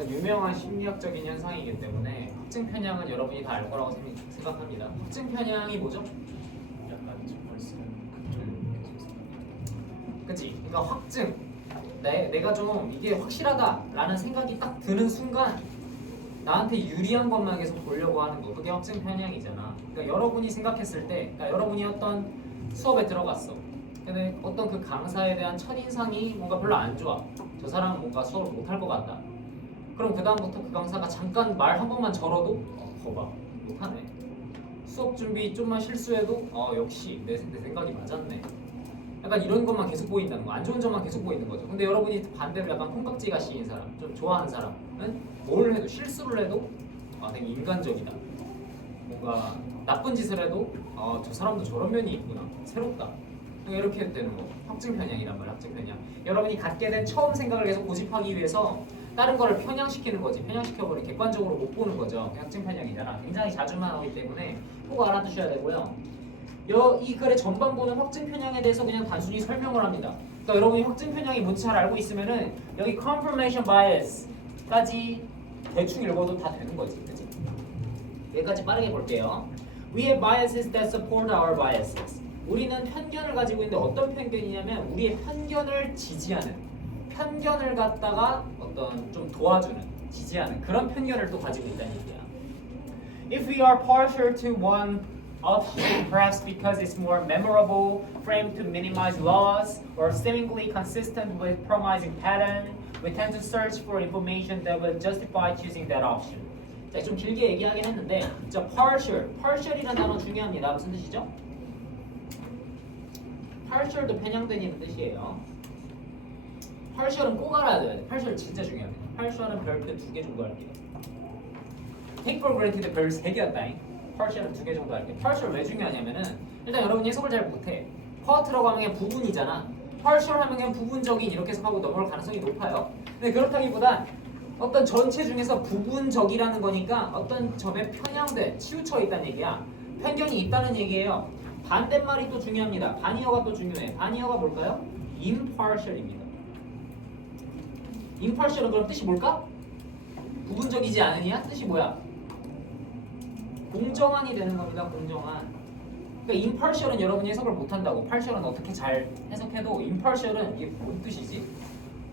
유명한 심리학적인 현상이기 때문에 확증 편향은 여러분이 다 알 거라고 생각합니다. 확증 편향이 뭐죠? 약간 정말 쓰는 그쪽 그치? 그러니까 확증 내가 좀 이게 확실하다라는 생각이 딱 드는 순간 나한테 유리한 것만 계속 보려고 하는 거 그게 확증 편향이잖아. 그러니까 여러분이 생각했을 때 그러니까 여러분이 어떤 수업에 들어갔어. 근데 어떤 그 강사에 대한 첫인상이 뭔가 별로 안 좋아. 저 사람은 뭔가 수업을 못할 것 같다. 그럼 그 다음부터 그 강사가 잠깐 말 한 번만 절어도 거봐 못하네. 수업 준비 좀만 실수해도 역시 내 생각이 맞았네. 약간 이런 것만 계속 보인다는 거. 안 좋은 점만 계속 보이는 거죠. 근데 여러분이 반대로 약간 콩깍지가 씌인 사람, 좀 좋아하는 사람은 뭘 해도 실수를 해도 되게 인간적이다. 뭔가 나쁜 짓을 해도 저 사람도 저런 면이 있구나. 새롭다. 이렇게 되는 거. 확증 편향이란 말이야. 확증 편향. 여러분이 갖게 된 처음 생각을 계속 고집하기 위해서 다른 거를 편향시키는 거지. 편향시켜버리 객관적으로 못 보는 거죠. 확증 편향이잖아. 굉장히 자주만 나오기 때문에 꼭 알아두셔야 되고요. 이 글의 전반부는 확증 편향에 대해서 그냥 단순히 설명을 합니다. 그러니까 여러분이 확증 편향이 뭔지 잘 알고 있으면은 여기 confirmation bias까지 대충 읽어도 다 되는 거지, 그치? 여기까지 빠르게 볼게요. We have biases that support our biases. 우리는 편견을 가지고 있는데 어떤 편견이냐면 우리의 편견을 지지하는, 편견을 갖다가 어떤 좀 도와주는, 지지하는 그런 편견을 또 가지고 있다는 얘기야. If we are partial to one option, perhaps because it's more memorable, framed to minimize loss, or seemingly consistent with promising pattern, we tend to search for information that will justify choosing that option. 자, 좀 길게 얘기하긴 했는데, 자, partial이라는 단어 중요합니다. 무슨 뜻이죠? partial도 편향된 뜻이에요. partial은 꼭 알아야 돼요. partial 진짜 중요합니다. partial은 별표 2개 정도 할게요. take for granted 별 3개 한다잉. partial은 2개 정도 할게요. partial 왜 중요하냐면은 일단 여러분이 해석을 잘 못해. part라고 하면 그냥 부분이잖아. partial 하면 그냥 부분적인 이렇게 해석하고 넘어갈 가능성이 높아요. 근데 그렇다기보단 어떤 전체 중에서 부분적이라는 거니까 어떤 점에 편향돼 치우쳐 있다는 얘기야. 편견이 있다는 얘기예요. 반대말이 또 중요합니다. 반이어가 또 중요해. 반이어가 뭘까요? impartial입니다. impartial은 그럼 뜻이 뭘까? 부분적이지 않으냐? 뜻이 뭐야? 공정한이 되는 겁니다. 공정한. 그러니까 impartial은 여러분이 해석을 못한다고. partial은 어떻게 잘 해석해도 impartial은 이게 뭔 뜻이지?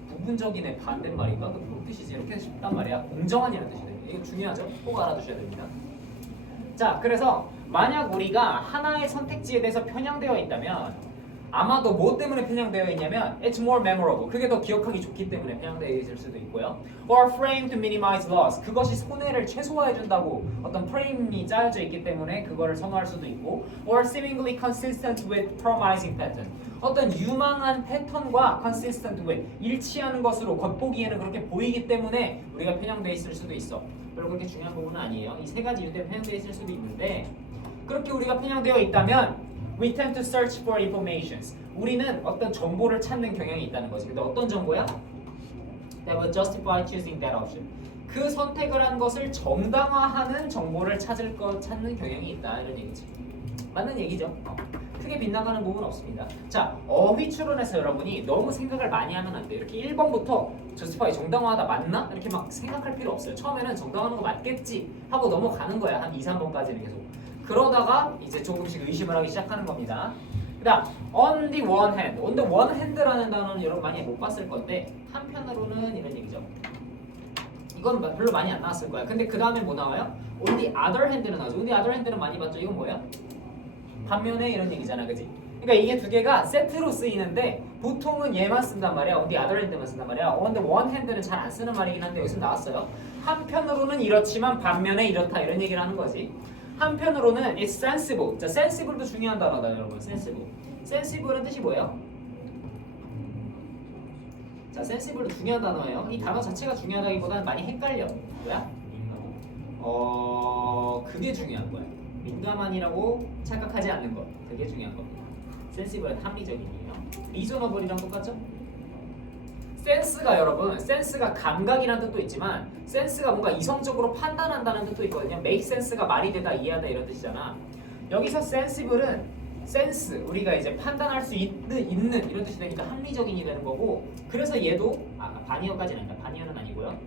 부분적인의 반대말인가? 그 뭔 뜻이지? 이렇게 쉽단 말이야. 공정한이라는 뜻이 돼요. 이거 중요하죠? 꼭 알아두셔야 됩니다. 자, 그래서 만약 우리가 하나의 선택지에 대해서 편향되어 있다면 아마도 뭐 때문에 편향되어 있냐면 it's more memorable. 그게 더 기억하기 좋기 때문에 편향되어 있을 수도 있고요. or framed to minimize loss. 그것이 손해를 최소화해 준다고 어떤 프레임이 짜여져 있기 때문에 그거를 선호할 수도 있고 or seemingly consistent with promising pattern. 어떤 유망한 패턴과 consistent with 일치하는 것으로 겉보기에는 그렇게 보이기 때문에 우리가 편향되어 있을 수도 있어. 별로 그렇게 중요한 부분은 아니에요. 이 세 가지 이유 때문에 편향되어 있을 수도 있는데 그렇게 우리가 편향되어 있다면 we tend to search for informations. 우리는 어떤 정보를 찾는 경향이 있다는 거지. 근데 어떤 정보야? That will justify choosing that option. 그 선택을 한 것을 정당화하는 정보를 찾는 경향이 있다 이런 얘기지. 맞는 얘기죠. 크게 빗나가는 부분 없습니다. 자, 어휘 추론에서 여러분이 너무 생각을 많이 하면 안 돼요. 이렇게 1번부터 justify 정당화하다 맞나? 이렇게 막 생각할 필요 없어요. 처음에는 정당화하는 거 맞겠지 하고 넘어가는 거야. 한 2, 3번까지는 계속. 그러다가 이제 조금씩 의심을 하기 시작하는 겁니다. 그다음 on the one hand라는 단어는 여러분 많이 못 봤을 건데 한편으로는 이런 얘기죠. 이건 별로 많이 안 나왔을 거야. 근데 그 다음에 뭐 나와요? on the other hand는 나오죠. on the other hand는 많이 봤죠. 이건 뭐야? 반면에 이런 얘기잖아, 그지? 그러니까 이게 두 개가 세트로 쓰이는데 보통은 얘만 쓴단 말이야. on the other hand만 쓴단 말이야. on the one hand는 잘 안 쓰는 말이긴 한데 여기서 나왔어요. 한편으로는 이렇지만 반면에 이렇다 이런 얘기를 하는 거지. 한편으로는 it's sensible. 자, sensible도 중요한 단어다, 여러분. sensible. sensible은 뜻이 뭐예요? 자, sensible도 중요한 단어예요. 이 단어 자체가 중요하다기보다는 많이 헷갈려. 뭐야? 그게 중요한 거야. 민감한이라고 착각하지 않는 것. 그게 중요한 겁니다. sensible은 합리적인이에요. reasonable이랑 똑같죠? 센스가 여러분, 센스가 감각이라는 뜻도 있지만 센스가 뭔가 이성적으로 판단한다는 뜻도 있거든요. make sense가 말이 되다, 이해하다 이런 뜻이잖아. 여기서 sensible은 센스, 우리가 이제 판단할 수 있는 이런 뜻이 되니까 합리적인이 되는 거고 그래서 얘도 반이어까지는 아니다. 반이어는 아니고요.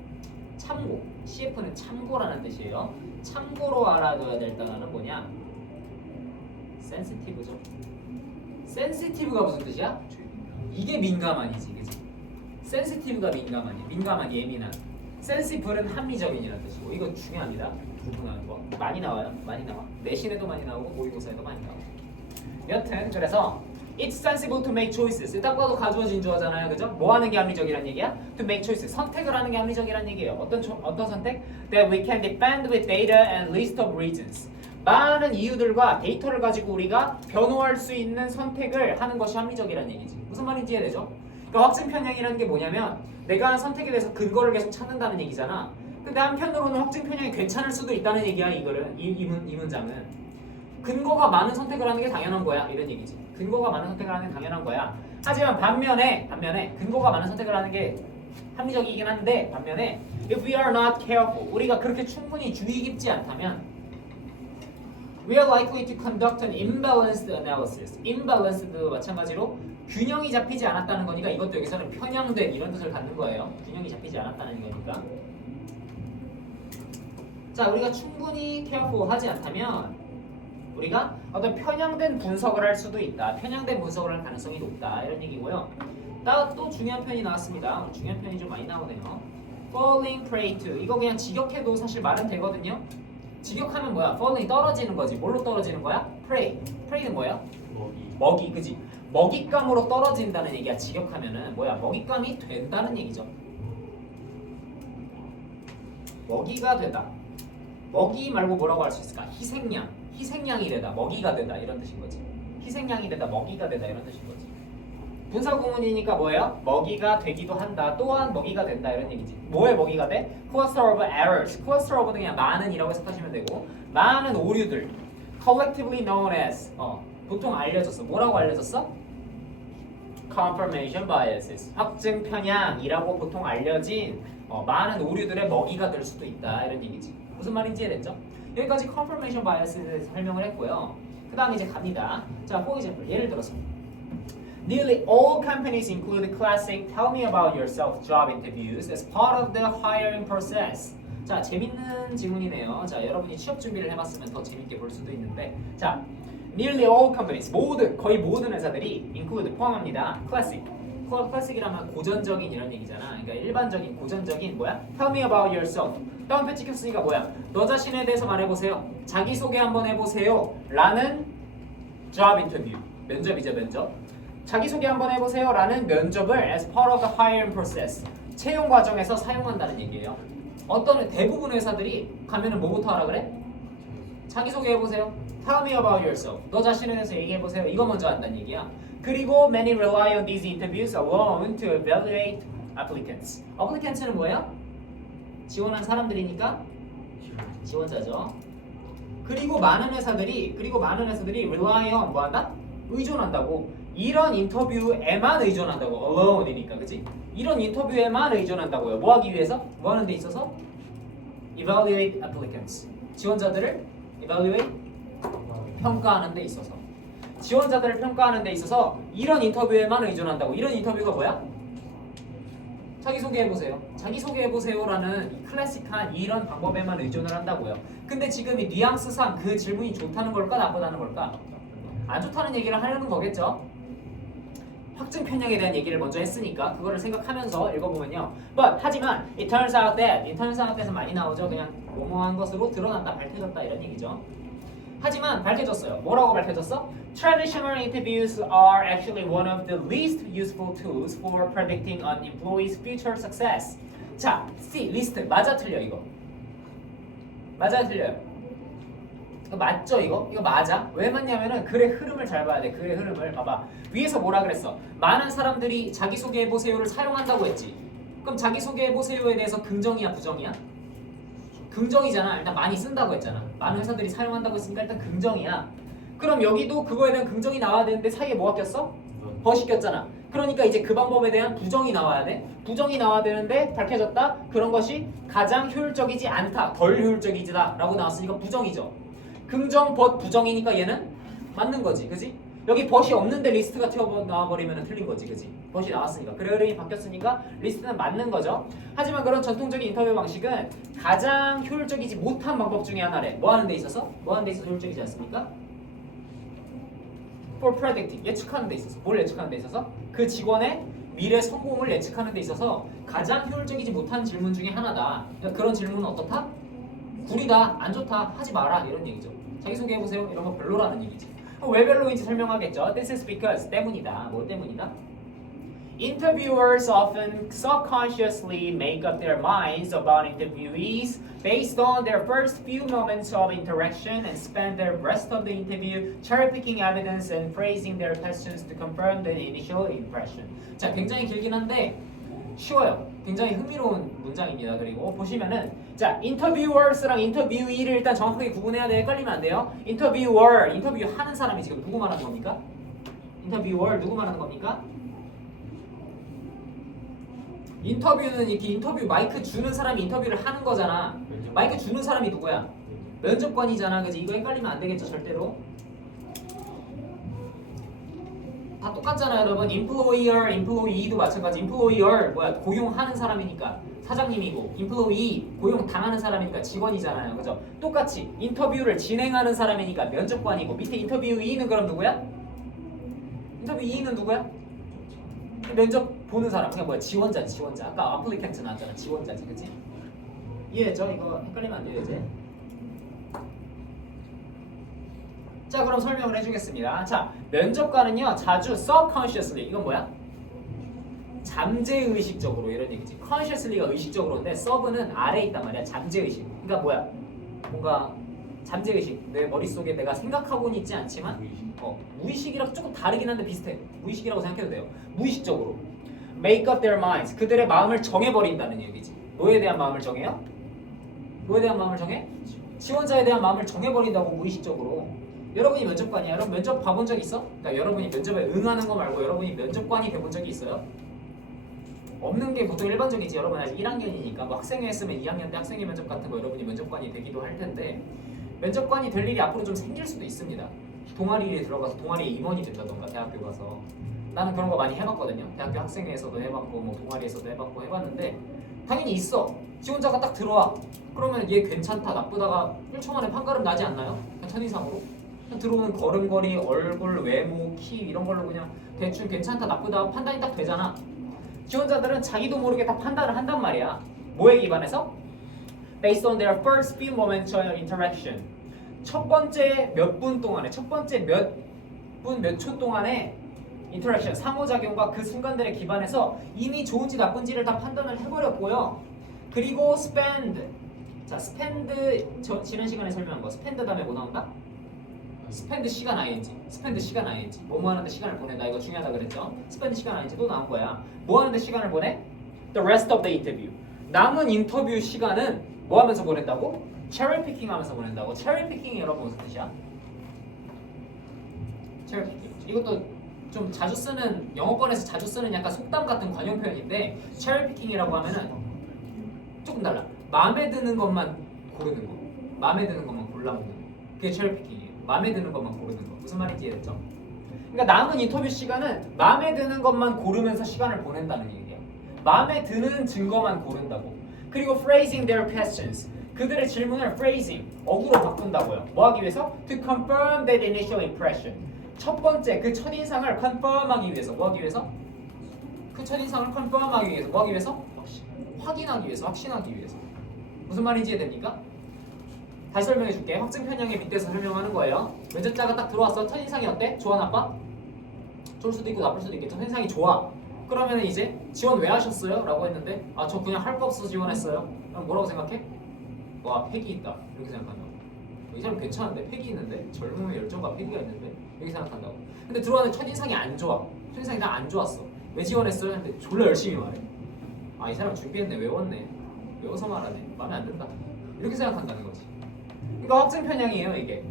참고. CF는 참고라는 뜻이에요. 참고로 알아둬야 될 단어는 뭐냐? 센시티브죠. 센시티브가 무슨 뜻이야? 이게 민감한이지, 그치? 센시티브가 민감한이, 민감한, 예민한. 센시블은 합리적인이라는 뜻이고, 이거 중요합니다. 구분하는 거 많이 나와요, 많이 나와. 내신에도 많이 나오고 모의고사에도 많이 나오고. 여튼 그래서 It's sensible to make choices. 딱 봐도 가주어진 주어잖아요, 그죠? 뭐 하는 게 합리적이란 얘기야? To make choices. 선택을 하는 게 합리적이란 얘기예요. 어떤 선택? That we can defend with data and list of reasons. 많은 이유들과 데이터를 가지고 우리가 변호할 수 있는 선택을 하는 것이 합리적이란 얘기지. 무슨 말인지 이해되죠? 그러니까 확증 편향이라는 게 뭐냐면 내가 한 선택에 대해서 근거를 계속 찾는다는 얘기잖아. 근데 한편으로는 확증 편향이 괜찮을 수도 있다는 얘기야. 이거를 이 문장은. 근거가 많은 선택을 하는 게 당연한 거야, 이런 얘기지. 근거가 많은 선택을 하는 게 당연한 거야. 하지만 반면에 근거가 많은 선택을 하는 게 합리적이긴 한데, 반면에 if we are not careful, 우리가 그렇게 충분히 주의 깊지 않다면 we are likely to conduct an imbalanced analysis. imbalanced도 마찬가지로 균형이 잡히지 않았다는 거니까 이것도 여기서는 편향된 이런 뜻을 갖는 거예요. 균형이 잡히지 않았다는 거니까. 자, 우리가 충분히 careful하지 않다면 우리가 어떤 편향된 분석을 할 수도 있다. 편향된 분석을 할 가능성이 높다. 이런 얘기고요. 또 중요한 편이 나왔습니다. 중요한 편이 좀 많이 나오네요. falling prey to. 이거 그냥 직역해도 사실 말은 되거든요. 직역하면 뭐야? falling 떨어지는 거지. 뭘로 떨어지는 거야? prey. prey는 뭐야? 먹이, 그지? 먹잇감으로 떨어진다는 얘기야. 직역하면은 뭐야? 먹잇감이 된다는 얘기죠. 먹이가 되다. 먹이 말고 뭐라고 할 수 있을까? 희생양. 희생양이 되다, 먹이가 되다 이런 뜻인 거지. 희생양이 되다, 먹이가 되다 이런 뜻인 거지. 분사구문이니까 뭐예요? 먹이가 되기도 한다, 또한 먹이가 된다 이런 얘기지. 뭐에 먹이가 돼? cluster of errors. cluster of는 그냥 많은이라고 해석하시면 되고, 많은 오류들. collectively known as. 보통 알려졌어. 뭐라고 알려졌어? confirmation biases. 확증 편향이라고 보통 알려진 많은 오류들의 먹이가 될 수도 있다 이런 얘기지. 무슨 말인지 이해됐죠? 여기까지 confirmation bias에 대해서 설명을 했고요. 그 다음에 이제 갑니다. 자, for example, 예를 들어서 Nearly all companies include classic tell me about yourself job interviews as part of the hiring process. 자, 재밌는 질문이네요. 자, 여러분이 취업 준비를 해봤으면 더 재밌게 볼 수도 있는데, 자, Nearly all companies, 거의 모든 회사들이 include 포함합니다. classic. 클래식이라면 고전적인 이런 얘기잖아. 그러니까 일반적인 고전적인 뭐야? Tell me about yourself. 다운표 찍혔으니까 뭐야? 너 자신에 대해서 말해보세요. 자기소개 한번 해보세요. 라는 job interview. 면접이죠, 면접. 자기소개 한번 해보세요. 라는 면접을 as part of the hiring process. 채용 과정에서 사용한다는 얘기예요. 대부분 회사들이 가면은 뭐부터 하라 그래? 자기소개 해보세요. Tell me about yourself. 너 자신에 대해서 얘기해보세요. 이거 먼저 한다는 얘기야. 그리고 many rely on these interviews alone to evaluate applicants. applicants는 뭐예요? 지원한 사람들이니까 지원자죠. 그리고 많은 회사들이 rely on 뭐한다? 의존한다고. 이런 인터뷰에만 의존한다고. alone이니까, 그치? 이런 인터뷰에만 의존한다고요. 뭐 하기 위해서? 뭐 하는 데 있어서? evaluate applicants. 지원자들을 evaluate 평가하는 데 있어서. 지원자들을 평가하는 데 있어서 이런 인터뷰에만 의존한다고. 이런 인터뷰가 뭐야? 자기소개해보세요. 자기소개해보세요라는 이 클래식한 이런 방법에만 의존을 한다고요. 근데 지금 이 뉘앙스상 그 질문이 좋다는 걸까 나쁘다는 걸까? 안 좋다는 얘기를 하려는 거겠죠? 확증 편향에 대한 얘기를 먼저 했으니까 그거를 생각하면서 읽어보면요. 하지만 it turns out that에서 많이 나오죠. 그냥 뭐뭐한 것으로 드러난다, 밝혀졌다 이런 얘기죠. 하지만 밝혀졌어요. 뭐라고 밝혀졌어? Traditional interviews are actually one of the least useful tools for predicting an employee's future success. 자, C, list. 맞아 틀려 이거? 맞아 틀려요? 이거 맞죠 이거? 이거 맞아? 왜 맞냐면은 글의 흐름을 잘 봐야 돼. 글의 흐름을 봐봐. 위에서 뭐라 그랬어? 많은 사람들이 자기소개해보세요를 사용한다고 했지. 그럼 자기소개해보세요에 대해서 긍정이야 부정이야? 긍정이잖아. 일단 많이 쓴다고 했잖아. 많은 회사들이 사용한다고 했으니까 일단 긍정이야. 그럼 여기도 그거에 대한 긍정이 나와야 되는데 사이에 뭐가 꼈어? 벗이 꼈잖아. 그러니까 이제 그 방법에 대한 부정이 나와야 돼. 부정이 나와야 되는데 밝혀졌다. 그런 것이 가장 효율적이지 않다. 덜 효율적이다 라고 나왔으니까 부정이죠. 긍정 벗 부정이니까 얘는 맞는 거지. 그지? 여기 벗이 없는데 리스트가 튀어나와버리면 틀린 거지, 그지? 벗이 나왔으니까. 그래, 흐름이 바뀌었으니까 리스트는 맞는 거죠. 하지만 그런 전통적인 인터뷰 방식은 가장 효율적이지 못한 방법 중에 하나래. 뭐 하는 데 있어서? 뭐 하는 데 있어서 효율적이지 않습니까? For predicting, 예측하는 데 있어서. 뭘 예측하는 데 있어서? 그 직원의 미래 성공을 예측하는 데 있어서 가장 효율적이지 못한 질문 중에 하나다. 그러니까 그런 질문은 어떻다? 구리다, 안 좋다, 하지 마라, 이런 얘기죠. 자기소개해보세요, 이런 거 별로라는 얘기지. 왜 별로인지 설명하겠죠. This is because, 때문이다. 뭐 때문이다? Interviewers often subconsciously make up their minds about interviewees based on their first few moments of interaction and spend the rest of the interview cherry-picking evidence and phrasing their questions to confirm the initial impression. 자, 굉장히 길긴 한데 쉬워요. 굉장히 흥미로운 문장입니다. 그리고 보시면은 자, interviewers랑 interviewee를 일단 정확하게 구분해야 돼. 헷갈리면 안 돼요. interviewer, 인터뷰 하는 사람이 지금 누구 말하는 겁니까? interviewer, 누구 말하는 겁니까? 인터뷰는 이렇게 인터뷰 마이크 주는 사람이 인터뷰를 하는 거잖아. 마이크 주는 사람이 누구야? 면접관이잖아. 그지? 이거 헷갈리면 안 되겠죠, 절대로. 다 똑같잖아요, 여러분. employer, employee도 마찬가지. employer 뭐야? 고용하는 사람이니까 사장님이고, employee 고용 당하는 사람이니까 직원이잖아요, 그죠? 똑같이 인터뷰를 진행하는 사람이니까 면접관이고, 밑에 인터뷰이는 그럼 누구야? 인터뷰이는 누구야? 면접 보는 사람, 그냥 뭐야? 지원자지, 지원자. 아까 applicant 나왔잖아, 지원자지, 그치? 이해했죠? 이거 헷갈리면 안 돼요, 이제. 자, 그럼 설명을 해주겠습니다. 자, 면접관은요 자주 subconsciously, 이건 뭐야? 잠재의식적으로, 이런 얘기지. consciously가 의식적으로인데 sub는 아래에 있단 말이야. 잠재의식. 그러니까 뭐야? 뭔가 잠재의식. 내 머릿속에 내가 생각하고는 있지 않지만 무의식이랑 조금 다르긴 한데 비슷해. 무의식이라고 생각해도 돼요. 무의식적으로 make up their minds, 그들의 마음을 정해버린다는 얘기지. 뭐에 대한 마음을 정해요? 뭐에 대한 마음을 정해? 지원자에 대한 마음을 정해버린다고, 무의식적으로. 여러분이 면접관이야. 여러분 면접 봐본 적 있어? 그러니까 여러분이 면접에 응하는 거 말고 여러분이 면접관이 돼본 적이 있어요? 없는 게 보통 일반적이지. 여러분 아직 1학년이니까 뭐 학생회 했으면 2학년 때 학생회 면접 같은 거 여러분이 면접관이 되기도 할 텐데, 면접관이 될 일이 앞으로 좀 생길 수도 있습니다. 동아리에 들어가서 동아리에 임원이 된다던가, 대학교 가서. 나는 그런 거 많이 해봤거든요. 대학교 학생회에서도 해봤고 뭐 동아리에서도 해봤고 해봤는데 당연히 있어. 지원자가 딱 들어와. 그러면 얘 괜찮다 나쁘다가 1초 만에 판가름 나지 않나요? 그냥 첫인상으로? 그냥 들어오는 걸음걸이, 얼굴, 외모, 키 이런 걸로 그냥 대충 괜찮다 나쁘다 판단이 딱 되잖아. 지원자들은 자기도 모르게 다 판단을 한단 말이야. 뭐에 기반해서? Based on their first few moments of interaction. 첫 번째 몇 분 동안에, 첫 번째 몇 분 몇 초 동안에 인터랙션, 상호작용과 그 순간들에 기반해서 이미 좋은지 나쁜지를 다 판단을 해버렸고요. 그리고 spend. 자, spend 지난 시간에 설명한 거. spend 다음에 뭐 나온다? spend 시간 ing. spend 시간 ing. 뭐뭐 하는데 시간을 보낸다. 이거 중요하다 그랬죠? spend 시간 ing 또 나온 거야. 뭐 하는데 시간을 보내? The rest of the interview. 남은 인터뷰 시간은 뭐 하면서 보낸다고? cherry picking 하면서 보낸다고. cherry picking이 여러분 무슨 뜻이야? cherry picking. 이것도 좀 자주 쓰는, 영어권에서 자주 쓰는 약간 속담 같은 관용 표현인데, cherry picking이라고 하면은 조금 달라. 마음에 드는 것만 고르는 거. 마음에 드는 것만 골라 먹는 거. 그게 cherry picking이에요. 마음에 드는 것만 고르는 거. 무슨 말인지 이해했죠? 그러니까 남은 인터뷰 시간은 마음에 드는 것만 고르면서 시간을 보낸다는 얘기예요. 마음에 드는 증거만 고른다고. 그리고 phrasing their questions. 그들의 질문을 phrasing, 어구로 바꾼다고요. 뭐 하기 위해서? To confirm that initial impression. 첫 번째 그 첫인상을 confirm하기 위해서. 뭐 하기 위해서? 그 첫인상을 confirm하기 위해서. 뭐 하기 위해서? 확인하기 위해서, 확신하기 위해서. 무슨 말인지 이해됩니까? 다시 설명해 줄게. 확증 편향의 밑에서 설명하는 거예요. 면접자가 딱 들어왔어. 첫인상이 어때? 좋아, 나빠? 좋을 수도 있고 나쁠 수도 있겠죠. 첫인상이 좋아. 그러면 이제 지원 왜 하셨어요? 라고 했는데 아, 저 그냥 할 거 없어서 지원했어요. 그럼 뭐라고 생각해? 와, 패기 있다. 이렇게 생각한다고. 이 사람 괜찮은데? 패기 있는데? 젊음의 열정과 패기가 있는데? 이렇게 생각한다고. 근데 들어왔는데 첫인상이 안 좋아. 첫인상이 난 안 좋았어. 왜 지원했어요? 근데 졸라 열심히 말해. 아, 이 사람 준비했네. 외웠네. 외워서 말하네. 마음에 안 든다. 이렇게 생각한다는 거지. 그러니까 확증 편향이에요, 이게.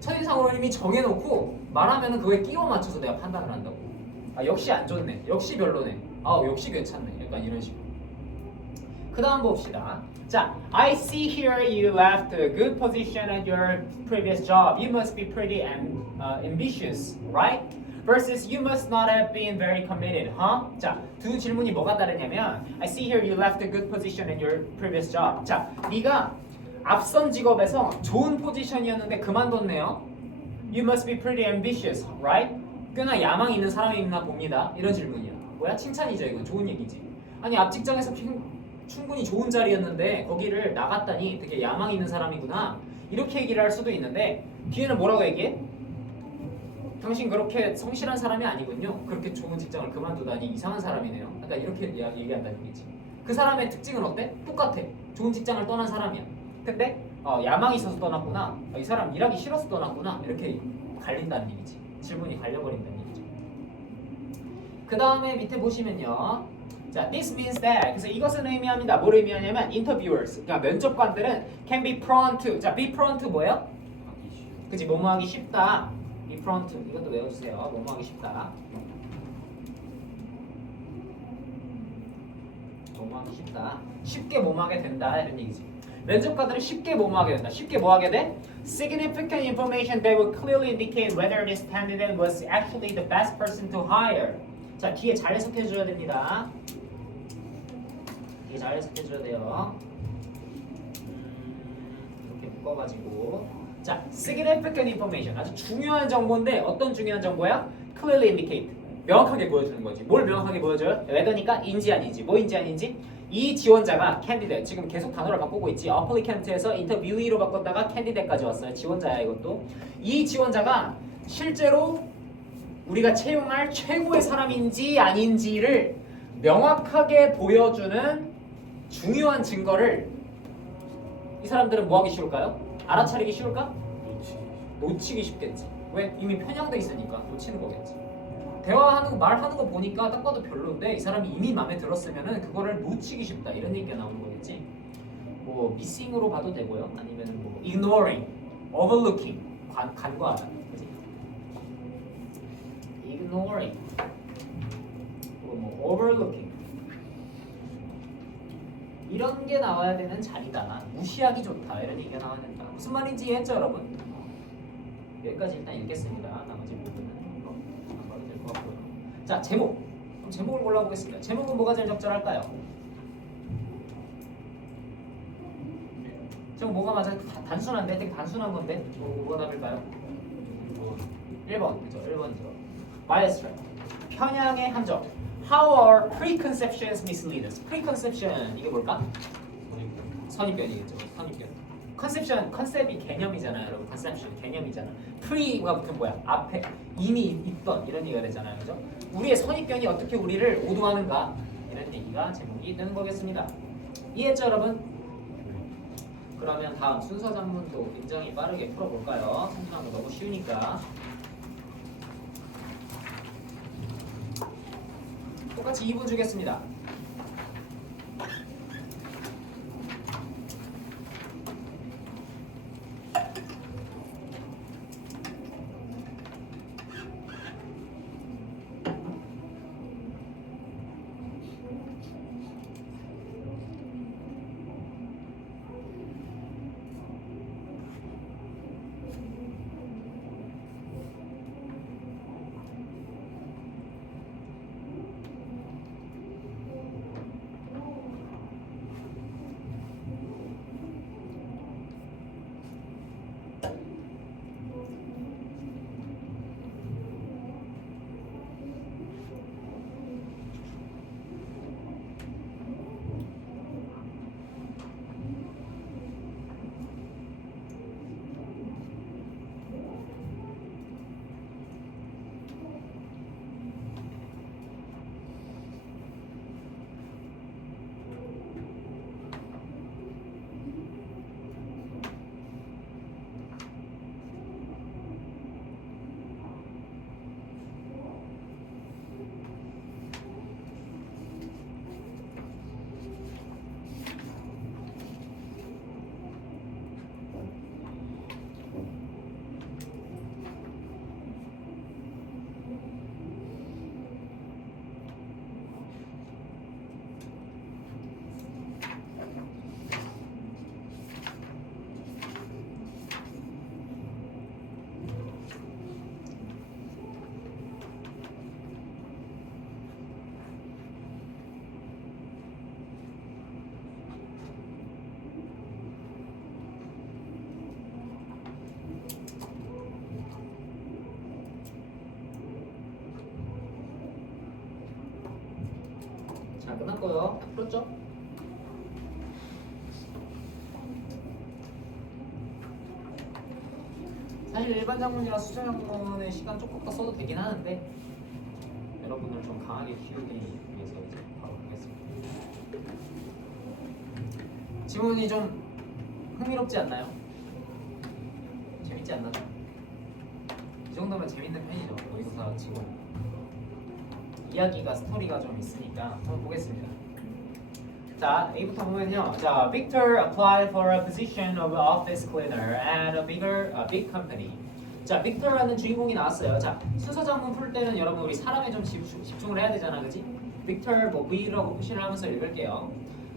첫인상으로 이미 정해놓고 말하면은 그거에 끼워 맞춰서 내가 판단을 한다고. 아, 역시 안 좋네. 역시 별로네. 아, 역시 괜찮네. 약간 이런 식으로. 그 다음 봅시다. 자, I see here you left a good position at your previous job. You must be pretty ambitious, right? versus you must not have been very committed, huh? 자, 두 질문이 뭐가 다르냐면 I see here you left a good position in your previous job. 자, 네가 앞선 직업에서 좋은 포지션이었는데 그만뒀네요. You must be pretty ambitious, right? 꽤나 야망 있는 사람이나 봅니다. 이런 질문이야. 뭐야? 칭찬이죠. 이건 좋은 얘기지. 아니 앞 직장에서 충분히 좋은 자리였는데 거기를 나갔다니 되게 야망 있는 사람이구나. 이렇게 얘기를 할 수도 있는데 뒤에는 뭐라고 얘기해? 당신 그렇게 성실한 사람이 아니군요. 그렇게 좋은 직장을 그만두다니 이상한 사람이네요. 그러니까 이렇게 얘기한다는 얘기지. 그 사람의 특징은 어때? 똑같아. 좋은 직장을 떠난 사람이야. 근데 야망이 있어서 떠났구나. 이 사람 일하기 싫어서 떠났구나. 이렇게 갈린다는 얘기지. 질문이 갈려버린다는 얘기죠. 그 다음에 밑에 보시면요. 자, this means that. 그래서 이것은 의미합니다. 뭘 의미하냐면 interviewers, 그러니까 면접관들은 can be prone to. 자, be prone to 뭐예요? 그치, 뭐뭐 하기 쉽다. be prone to. 이것도 외워주세요. 뭐뭐 하기 쉽다. 뭐뭐 하기 쉽다. 쉽게 뭐뭐 하게 된다. 이런 얘기지. 면접관들은 쉽게 뭐뭐 하게 된다. 쉽게 뭐 하게 돼? Significant information that would clearly indicate whether this candidate was actually the best person to hire. 자, 뒤에 잘 해석해 줘야 됩니다. 뒤에 잘 해석해 줘야 돼요. 이렇게 묶어가지고. 자, significant information. 아주 중요한 정보인데 어떤 중요한 정보야? Clearly indicate. 명확하게 보여주는 거지. 뭘 명확하게 보여줘요? whether니까 인지 아닌지. 뭐인지 아닌지? 이 지원자가 candidate. 지금 계속 단어를 바꾸고 있지. applicant에서 interviewee로 바꿨다가 candidate까지 왔어요. 지원자야 이것도. 이 지원자가 실제로 우리가 채용할 최고의 사람인지 아닌지를 명확하게 보여주는 중요한 증거를 이 사람들은 뭐 하기 쉬울까요? 알아차리기 쉬울까? 놓치기 쉽겠지. 왜? 이미 편향돼 있으니까 놓치는 거겠지. 대화하는 거, 말하는 거 보니까 딱 봐도 별로인데 이 사람이 이미 마음에 들었으면은 그거를 놓치기 쉽다. 이런 얘기가 나오는 거겠지. 뭐 missing으로 봐도 되고요. 아니면은 뭐 ignoring, overlooking, 간과하다. 그지? ignoring, 뭐 overlooking. 이런 게 나와야 되는 자리다. 무시하기 좋다. 이런 얘기가 나와야 된다. 무슨 말인지 이해했죠, 여러분? 여기까지 일단 읽겠습니다. 나머지 부분은 안 봐도 될 것 같고요. 자, 제목. 그럼 제목을 골라보겠습니다. 제목은 뭐가 제일 적절할까요? 제목 뭐가 맞아? 단순한데? 되게 단순한 건데? 뭐가 답일까요? 1번. 그죠? 1번이죠. bias. 편향의 함정. How are preconceptions mislead us? preconception 이게 뭘까? 선입견이겠죠. 선입견. 컨셉이 개념이잖아요, 여러분. conception 개념이잖아. pre가 붙은 뭐야? 앞에 이미 있던 이런 얘기가 되잖아요, 그죠? 우리의 선입견이 어떻게 우리를 오도하는가 이런 얘기가 제목이 되는 거겠습니다. 이해했죠, 여러분? 그러면 다음 순서 잡문도 굉장히 빠르게 풀어볼까요? 순서한 거 너무 쉬우니까. 똑같이 2분 주겠습니다. 안 끝난 거예요. 다 풀었죠? 사실 일반 작문이랑 수정 작문의 시간 조금 더 써도 되긴 하는데 여러분을 좀 강하게 키우기 위해서 이제 바로 하겠습니다. 지문이 좀 흥미롭지 않나요? 재밌지 않나요? 이 정도면 재밌는 편이죠. 모의고사 지금 이야기가 스토리가 좀 있으니까 한번 보겠습니다. 자, A부터 보면요. 자, Victor applied for a position of office cleaner at a big company. 자, Victor라는 주인공이 나왔어요. 자, 순서 작문 풀 때는 여러분 우리 사람에 좀 집중을 해야 되잖아, 그렇지? Victor 뭐 V라고 표시를 하면서 읽을게요.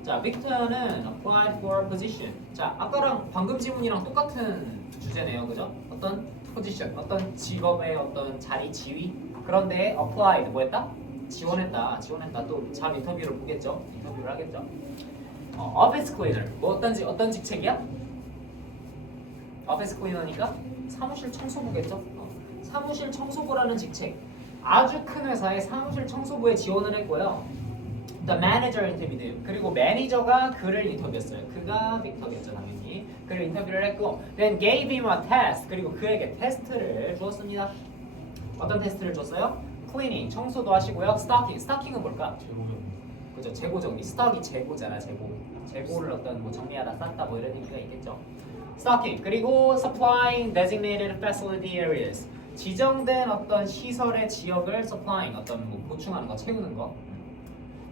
자, Victor는 applied for a position. 자, 아까랑 방금 지문이랑 똑같은 주제네요, 그죠? 어떤 포지션, 어떤 직업의 어떤 자리, 지위. 그런데 applied 뭐했다? 지원했다. 또 잡 인터뷰를 보겠죠. 인터뷰를 하겠죠. office cleaner 뭐 어떤 직책이야? office cleaner니까 사무실 청소부겠죠. 사무실 청소부라는 직책. 아주 큰 회사의 사무실 청소부에 지원을 했고요. The manager interviewed. 그리고 매니저가 그를 인터뷰했어요. 그가 빅터겠죠, 당연히. 그를 인터뷰를 했고, then gave him a test. 그리고 그에게 테스트를 주었습니다. 어떤 테스트를 줬어요? 클리닝, 청소도 하시고요. 스타킹은 뭘까? 제고정. 그죠, 재고 정리. 스탁이 재고잖아, 재고. 재고를 어떤 뭐 정리하다 쌌다 뭐 이런 얘기가 있겠죠. 스타킹. 그리고 supplying designated facility areas. 지정된 어떤 시설의 지역을 supplying, 어떤 뭐 보충하는 거, 채우는 거.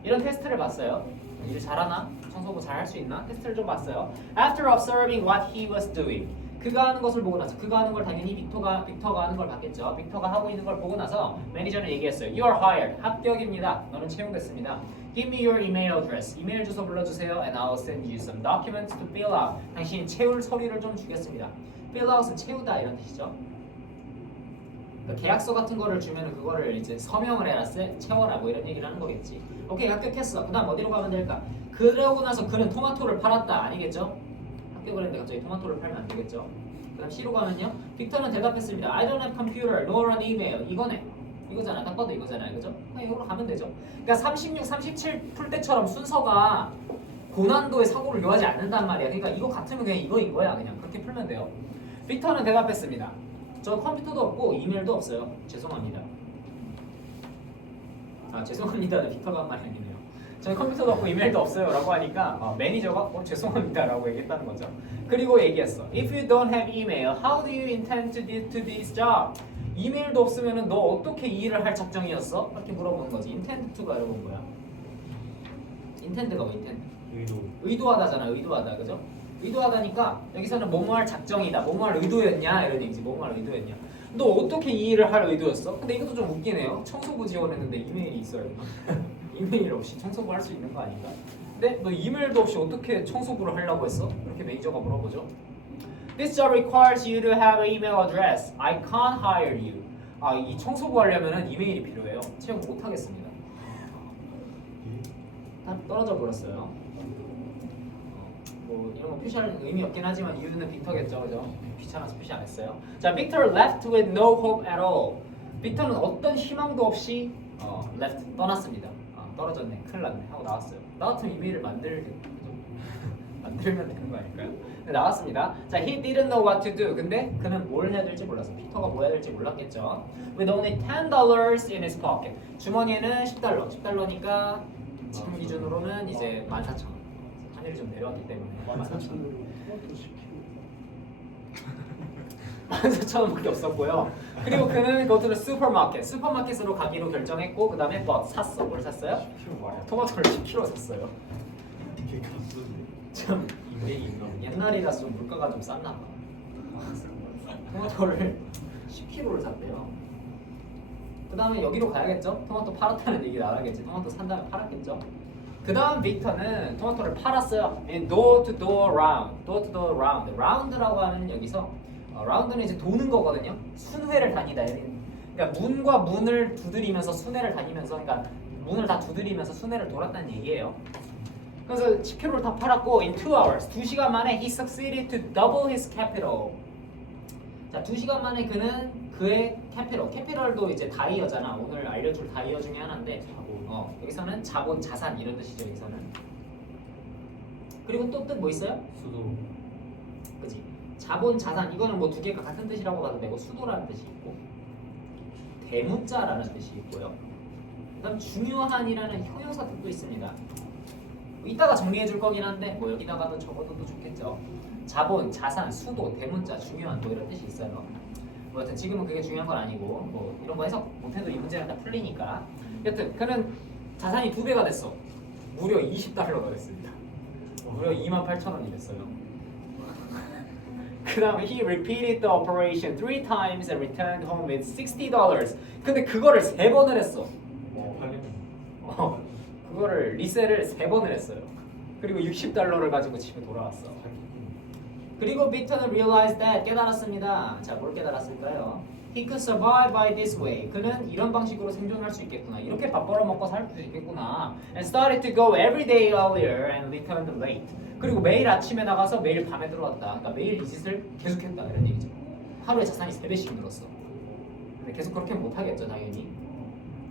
이런 테스트를 봤어요. 일 잘하나? 청소부 잘 할 수 있나? 테스트를 좀 봤어요. After observing what he was doing. 그가 하는 것을 보고 나서 그가 하는 걸 당연히 빅터가 하는 걸 봤겠죠. 빅터가 하고 있는 걸 보고 나서 매니저는 얘기했어요. You are hired. 합격입니다. 너는 채용됐습니다. Give me your email address. 이메일 주소 불러주세요. And I'll send you some documents to fill out. 당신 채울 서류를 좀 주겠습니다. Fill out은 채우다 이런 뜻이죠. 그러니까 계약서 같은 거를 주면은 그거를 이제 서명을 해라, 채워라 뭐 이런 얘기를 하는 거겠지. 오케이, 합격했어. 그다음 어디로 가면 될까? 그러고 나서 그는 토마토를 팔았다. 아니겠죠? 합격을 했는데 갑자기 토마토를 팔면 안 되겠죠. 그다음 C로 가면요. 빅터는 대답했습니다. I don't have computer nor an email. 이거네. 이거잖아. 딱 봐도 이거잖아요. 그죠? 이거로 가면 되죠. 그러니까 36, 37 풀 때처럼 순서가 고난도의 사고를 요하지 않는단 말이야. 그러니까 이거 같으면 그냥 이거인 거야. 그냥 그렇게 풀면 돼요. 빅터는 대답했습니다. 저 컴퓨터도 없고 이메일도 없어요. 죄송합니다. 죄송합니다는 빅터가 한 말이 아니네요. 저는 컴퓨터도 없고 이메일도 없어요 라고 하니까 매니저가 죄송합니다 라고 얘기했다는 거죠. 그리고 얘기했어. If you don't have email, how do you intend to do this job? 이메일도 없으면 너 어떻게 이 일을 할 작정이었어? 이렇게 물어보는 거지. intend to가 여러분 뭐야? intend가 뭐 intend? 의도하다잖아. 의도하다. 그죠? 의도하다니까 여기서는 뭐뭐할 작정이다. 뭐뭐할 의도였냐 이런 얘기지. 뭐뭐할 의도였냐. 너 어떻게 이 일을 할 의도였어? 근데 이것도 좀 웃기네요. 청소부 지원했는데 이메일이 있어요. 이메일 없이 청소부 할 수 있는 거 아닌가? 근데 너 이메일도 없이 어떻게 청소부를 하려고 했어? 이렇게 매니저가 물어보죠. This job requires you to have an email address. I can't hire you. 이 청소부 하려면은 이메일이 필요해요. 채용 못 하겠습니다. 다 떨어져 버렸어요. 뭐 이런 거 표시할 의미 없긴 하지만 이유는 빅터겠죠, 그죠? 귀찮아서 표시 안 했어요. 자, Victor left with no hope at all. 빅터는 어떤 희망도 없이 left 떠났습니다. 떨어졌네, 큰일 났네 하고 나왔어요. 나 같으면 이메일을 만들면 되는 거 아닐까요? 네, 나왔습니다. 자, he didn't know what to do. 근데 그는 뭘 해야 될지 몰랐어. 빅터가 뭐 해야 될지 몰랐겠죠. With only $10 in his pocket. 주머니에는 $10. $10니까 지금 기준으로는 이제 14,000원. 환율이 좀 내려왔기 때문에 14,000원. 14,000원밖에 없었고요. 그리고 그는 그것들을 슈퍼마켓으로 가기로 결정했고 그 다음에 샀어. 뭘 샀어요? 토마토를 10kg 샀어요. 이게 값은 참 옛날이라 좀 물가가 좀 쌌나 봐. 토마토를 10kg를 샀대요. 그 다음에 여기로 가야겠죠? 토마토 팔았다는 얘기 나와야겠지. 토마토 산 다음에 팔았겠죠? 그 다음 빅터는 토마토를 팔았어요. door to door round. round라고 하는 여기서 라운드는 이제 도는 거거든요. 순회를 다니다. 그러니까 문과 문을 두드리면서 순회를 다니면서, 그러니까 문을 다 두드리면서 순회를 돌았다는 얘기예요. 그래서 10kg를 다 팔았고 in 2 hours, 2시간 만에 he succeeded to double his capital. 자, 2시간 만에 그는 그의 캐피럴도 이제 다이어잖아. 오늘 알려줄 다이어 중에 하나인데 여기서는 자본, 자산 이런 뜻이죠. 여기서는. 그리고 또 뜻 뭐 있어요? 수도. 그지? 자본, 자산 이거는 뭐 두 개가 같은 뜻이라고 봐도 되고 수도라는 뜻이 있고 대문자라는 뜻이 있고요. 그다음 중요한이라는 형용사 뜻도 있습니다. 이따가 정리해 줄 거긴 한데 뭐 여기다가도 적어둬도 좋겠죠. 자본, 자산, 수도, 대문자, 중요한 뭐 이런 뜻이 있어요. 뭐 여튼 지금은 그게 중요한 건 아니고 뭐 이런 거 해석 못해도 이 문제는 다 풀리니까. 여튼 그는 자산이 2배가 됐어. 무려 20달러가 됐습니다. 무려 28,000원이 됐어요. 그 다음에 he repeated the operation 3 times and returned home with $60. 근데 그거를 3번을 했어. 그거를 리셀을 3번을 했어요. 그리고 60달러를 가지고 집에 돌아왔어. 그리고 빅터는 realized that 깨달았습니다. 자, 뭘 깨달았을까요? He could survive by this way. 그는 이런 방식으로 생존할 수 있겠구나. 이렇게 밥 벌어 먹고 살 수 있겠구나. And started to go every day earlier and returned late. 그리고 매일 아침에 나가서 매일 밤에 들어왔다. 그러니까 매일 이 짓을 계속했다 이런 얘기죠. 하루에 자산이 3배씩 늘었어. 근데 계속 그렇게 못 하겠죠, 당연히.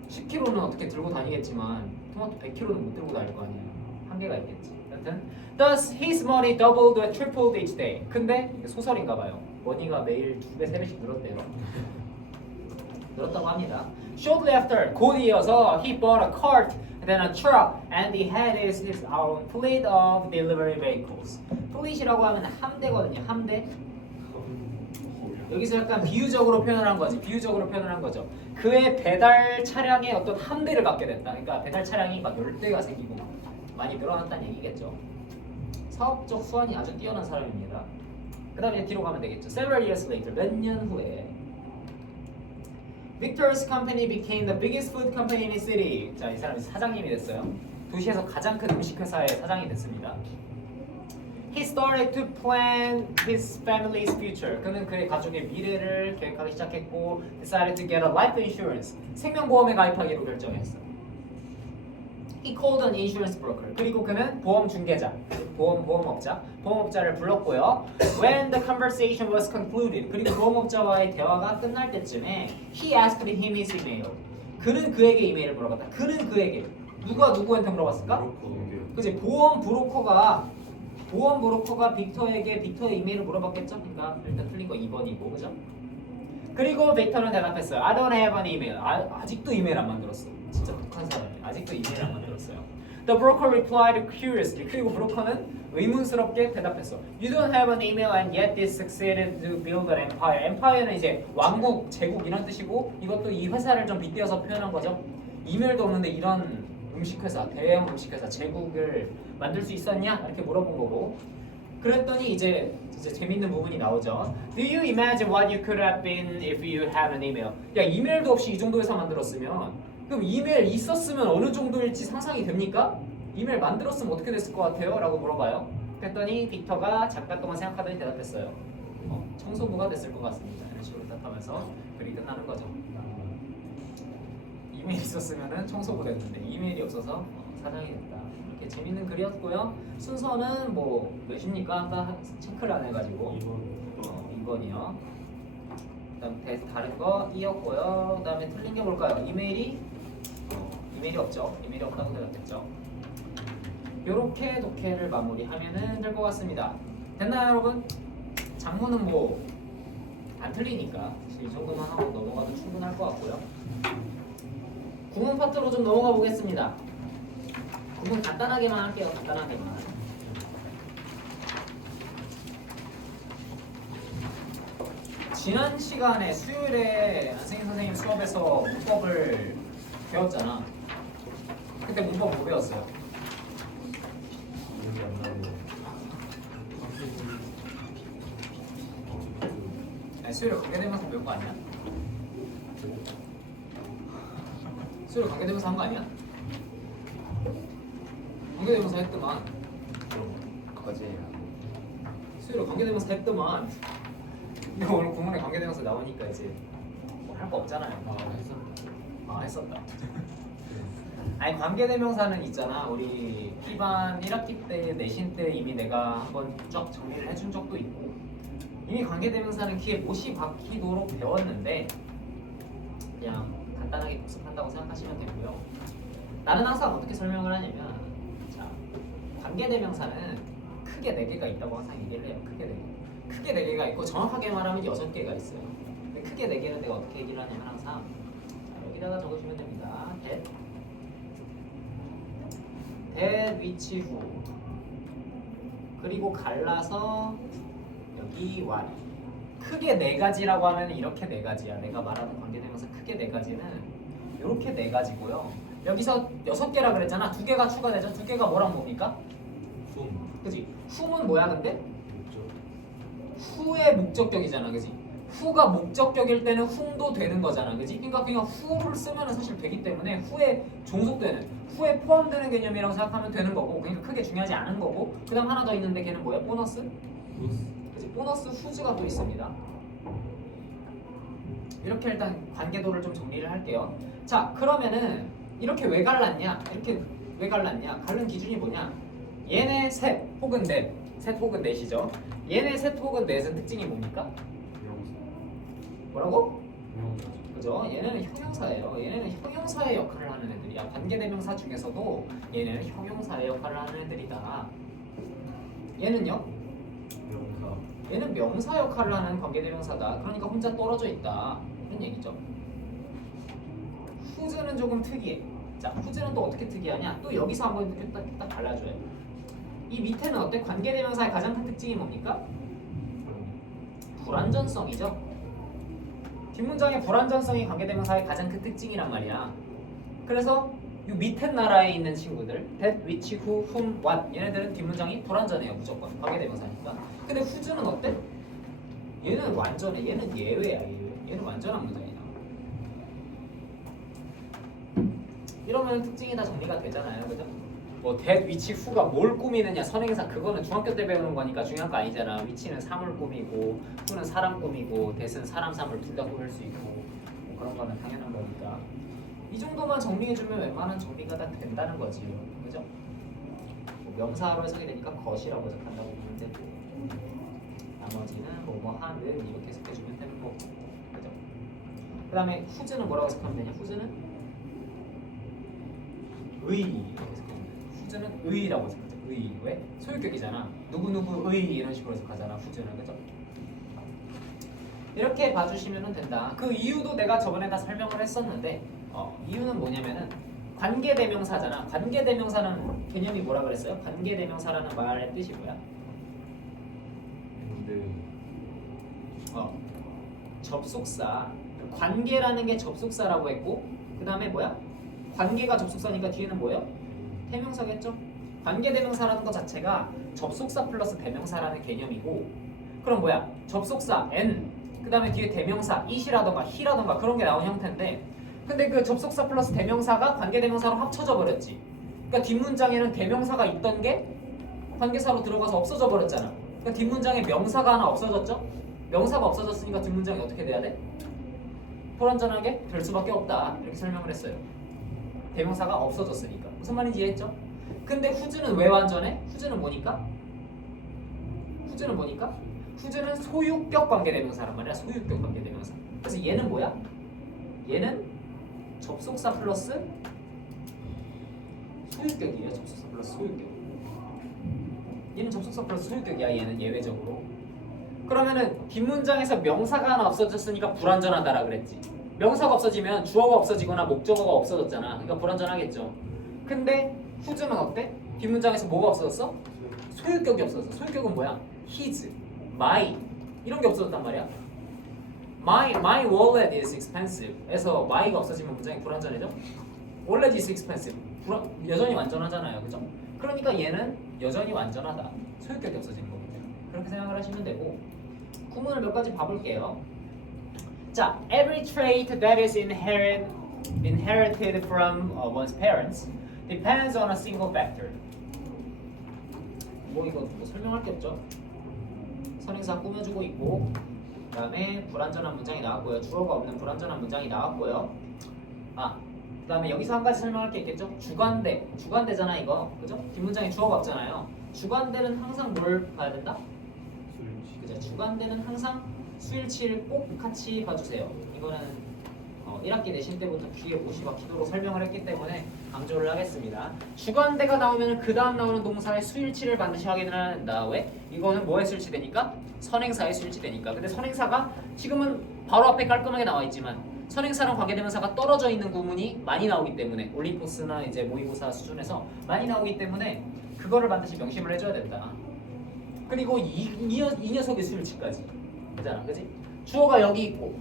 10kg는 어떻게 들고 다니겠지만 토마토 100kg는 못 들고 다닐 거 아니에요. 한계가 있겠지. 여튼 Thus his money doubled or tripled each day. 근데 이게 소설인가 봐요. 머니가 매일 2배, 3배씩 늘었대요. 늘었다고 합니다. Shortly after, 곧 이어서 he bought a cart, then a truck, and he had his own fleet of delivery vehicles. fleet이라고 하면 함대거든요. 함대. 여기서 약간 비유적으로 표현한 거지. 비유적으로 표현한 거죠. 그의 배달 차량의 어떤 함대를 갖게 됐다. 그러니까 배달 차량이 막 10대가 생기고 많이 늘어났다는 얘기겠죠. 사업적 수완이 아주 뛰어난 사람입니다. 그 다음에 뒤로 가면 되겠죠. Several years later, 몇 년 후에 Victor's company became the biggest food company in the city. 자, 이 사람이 사장님이 됐어요. 도시에서 가장 큰 음식 회사의 사장이 됐습니다. He started to plan his family's future. 그는 그의 가족의 미래를 계획하기 시작했고, decided to get a life insurance. 생명보험에 가입하기로 결정했어. He called an insurance broker. 그리고 그는 보험 중개자, 보험업자를 불렀고요. When the conversation was concluded, 그리고 보험업자와의 대화가 끝날 때쯤에 he asked him his email. 그는 그에게 이메일을 물어봤다. 그는 그에게 누가 누구한테 물어봤을까? 그치, 보험 브로커가 빅터에게 빅터의 이메일을 물어봤겠죠? 그러니까 일단 틀린 거 2번이고, 그죠? 그리고 빅터는 대답했어요. I don't have an email. 아직도 이메일 안 만들었어. 진짜 독한 사람이 아직도 이메일 안 만들었어요. The broker replied curiously. 그리고 브로커는 의문스럽게 대답했어. You don't have an email and yet this succeeded to build an empire. empire는 이제 왕국, 제국 이런 뜻이고 이것도 이 회사를 좀 빗대어서 표현한 거죠. 이메일도 없는데 이런 음식회사, 대형 음식회사, 제국을 만들 수 있었냐? 이렇게 물어본 거고. 그랬더니 이제 재밌는 부분이 나오죠. Do you imagine what you could have been if you had an email? 야, 이메일도 없이 이 정도 회사 만들었으면 그럼 이메일 있었으면 어느 정도일지 상상이 됩니까? 이메일 만들었으면 어떻게 됐을 것 같아요? 라고 물어봐요. 그랬더니 빅터가 잠깐 동안 생각하더니 대답했어요. 청소부가 됐을 것 같습니다. 이런 식으로 대답하면서 글이 끝나는 거죠. 이메일 있었으면 청소부 됐는데 이메일이 없어서 사장이 됐다. 이렇게 재밌는 글이었고요. 순서는 뭐 몇입니까? 아까 체크를 안 해가지고 2번이요. 그다음 다른 거 이었고요. 그다음에 틀린 게 뭘까요? 이메일이 없죠. 이메일이 없다고 대답했죠. 요렇게 독해를 마무리하면은 될 것 같습니다. 됐나요, 여러분? 장문은 뭐 안 틀리니까 이 정도만 하고 넘어가도 충분할 것 같고요. 구문 파트로 좀 넘어가 보겠습니다. 구문 간단하게만 할게요. 간단하게만. 지난 시간에 수요일에 안승희 선생님 수업에서 문법을 배웠잖아. 그때 문법 뭐 배웠어요? 기억이 안 나는데. 아니, 수요일에 관계대명사 배운 거 아니야? 수요일에 관계대명사 한 거 아니야? 관계대명사 했더만. 거지. 수요일에 관계대명사 했더만. 이거 오늘 구문에 관계대명사 나오니까 이제 뭐 할 거 없잖아요. 했었다. 아, 했었다. 아니 관계대명사는 있잖아. 우리 B반 1학기 때 내신 때 이미 내가 한번 쫙 정리를 해준 적도 있고 이미 관계대명사는 귀에 못이 박히도록 배웠는데 그냥 간단하게 복습한다고 생각하시면 되고요. 나는 항상 어떻게 설명을 하냐면 자 관계대명사는 크게 4개가 있다고 항상 얘기를 해요. 크게 4개가 있고 정확하게 말하면 6개가 있어요. 근데 크게 4개는 내가 어떻게 얘기를 하냐면 항상 자, 여기다가 적으시면 됩니다. that which who 그리고 갈라서 여기 what 크게 4가지라고 하면 이렇게 4가지야. 내가 말하는 관계대명사 크게 4가지는 이렇게 4가지고요. 여기서 6개라 그랬잖아. 2개가 추가되죠. 2개가 뭐랑 뭡니까? 그지? who는 뭐야 근데? who의 목적격이잖아. 그지? who가 목적격일 때는 whom도 되는 거잖아. 그지? 그러니까 그냥 who를 쓰면 사실 되기 때문에 who에 종속되는 who에 포함되는 개념이라고 생각하면 되는 거고 그러니까 크게 중요하지 않은 거고 그 다음 하나 더 있는데 걔는 뭐야? 보너스? 그치? 보너스 who's가 또 있습니다. 이렇게 일단 관계도를 좀 정리를 할게요. 자 그러면은 이렇게 왜 갈랐냐? 이렇게 왜 갈랐냐? 갈른 기준이 뭐냐? 얘네 셋 혹은 넷 넷이죠. 얘네 셋 혹은 넷은 특징이 뭡니까? 뭐라고? 그죠? 얘네는 형용사예요. 얘네는 형용사의 역할을 하는 애들이야. 관계대명사 중에서도 얘네는 형용사의 역할을 하는 애들이다. 얘는요? 얘는 명사 역할을 하는 관계대명사다. 그러니까 혼자 떨어져 있다. 이런 얘기죠. who's는 조금 특이해. 자, who's는 또 어떻게 특이하냐? 또 여기서 한번 딱 발라줘요. 이 밑에는 어때? 관계대명사의 가장 큰 특징이 뭡니까? 불완전성이죠. 뒷문장의 불완전성이 관계대명사의 가장 큰 특징이란 말이야. 그래서 이 밑에 나라에 있는 친구들 that, which, who, whom, what 얘네들은 뒷문장이 불완전해요. 무조건 관계대명사니까. 근데 who's는 어때? 얘는 완전해. 얘는 예외야. 얘는 완전한 문장이야. 이러면 특징이 다 정리가 되잖아요. 그죠? 뭐 that, which, who가 뭘 꾸미느냐 선행사 그거는 중학교 때 배우는 거니까 중요한 거 아니잖아. which는 사물 꾸미고 who는 사람 꾸미고 that은 사람 사물 둘 다 꾸밀 수 있고 뭐 그런 거는 당연한 거니까 이 정도만 정리해주면 웬만한 정리가 다 된다는 거지. 그죠? 뭐 명사로 해석이 되니까 것이라고 해석한다고 보면 되고 나머지는 뭐 하는 이렇게 해석해주면 되는 거고. 그죠? 그 다음에 who's는 뭐라고 해석하면 되냐? who's는 의 이렇게 해석하면 돼. who's는 의라고 해석하죠. 의. 왜? 소유격이잖아. 누구누구의 이런 식으로 해석하잖아. who's는. 그죠? 이렇게 봐주시면 된다. 그 이유도 내가 저번에 다 설명을 했었는데 이유는 뭐냐면은 관계대명사잖아. 관계대명사는 개념이 뭐라 그랬어요? 관계대명사라는 말의 뜻이 뭐야? 접속사. 관계라는 게 접속사라고 했고 그 다음에 뭐야? 관계가 접속사니까 뒤에는 뭐예요? 대명사겠죠? 관계대명사라는 것 자체가 접속사 플러스 대명사라는 개념이고 그럼 뭐야? 접속사 n 그 다음에 뒤에 대명사 it이라던가 he라던가 그런 게 나온 형태인데 근데 그 접속사 플러스 대명사가 관계대명사로 합쳐져 버렸지. 그러니까 뒷문장에는 대명사가 있던 게 관계사로 들어가서 없어져 버렸잖아. 그러니까 뒷문장에 명사가 하나 없어졌죠? 명사가 없어졌으니까 뒷문장이 어떻게 돼야 돼? 불완전하게 될 수밖에 없다. 이렇게 설명을 했어요. 대명사가 없어졌으니까. 무슨 말인지 이해했죠? 근데 who's는 왜 완전해? who's는 뭐니까? who's는 소유격 관계대명사란 말이야. 소유격 관계대명사. 그래서 얘는 뭐야? 얘는 접속사 플러스 소유격이에요. 접속사 플러스 소유격. 얘는 접속사 플러스 소유격이야. 얘는 예외적으로. 그러면은 뒷문장에서 명사가 하나 없어졌으니까 불완전하다라 그랬지. 명사가 없어지면 주어가 없어지거나 목적어가 없어졌잖아. 그러니까 불완전하겠죠. 근데 who's는 어때? 뒷문장에서 뭐가 없어졌어? 소유격이 없어졌어. 소유격은 뭐야? his, my 이런 게 없어졌단 말이야. My wallet is expensive. 에서 my가 없어지면 문장이 불완전해져. wallet is expensive. 여전히 완전하잖아요. 그죠? 그러니까 얘는 여전히 완전하다. 소유격이 없어지는 거거든요. 그렇게 생각을 하시면 되고 구문을 몇 가지 봐볼게요. 자, every trait that is inherited from one's parents depends on a single factor. 뭐 이거 뭐 설명할 게 없죠? 선행사 꾸며주고 있고 그 다음에 불완전한 문장이 나왔고요. 주어가 없는 불완전한 문장이 나왔고요. 그다음에 여기서 한 가지 설명할 게 있겠죠? 주관대잖아 이거, 그죠? 뒷문장에 주어가 없잖아요. 주관대는 항상 뭘 봐야 된다? 그죠? 주관대는 항상 수일치를 꼭 같이 봐주세요. 이거는 1학기 내신 때부터 귀에 못이 박히도록 설명을 했기 때문에 강조를 하겠습니다. 주관대가 나오면 그 다음 나오는 동사의 수일치를 반드시 확인을 한다. 왜? 이거는 뭐에 수일치되니까? 선행사에 수일치되니까. 근데 선행사가 지금은 바로 앞에 깔끔하게 나와 있지만 선행사랑 관계대명사가 떨어져 있는 구문이 많이 나오기 때문에 올리포스나 이제 모의고사 수준에서 많이 나오기 때문에 그거를 반드시 명심을 해줘야 된다. 그리고 이 녀석의 수일치까지 그잖아, 그지? 주어가 여기 있고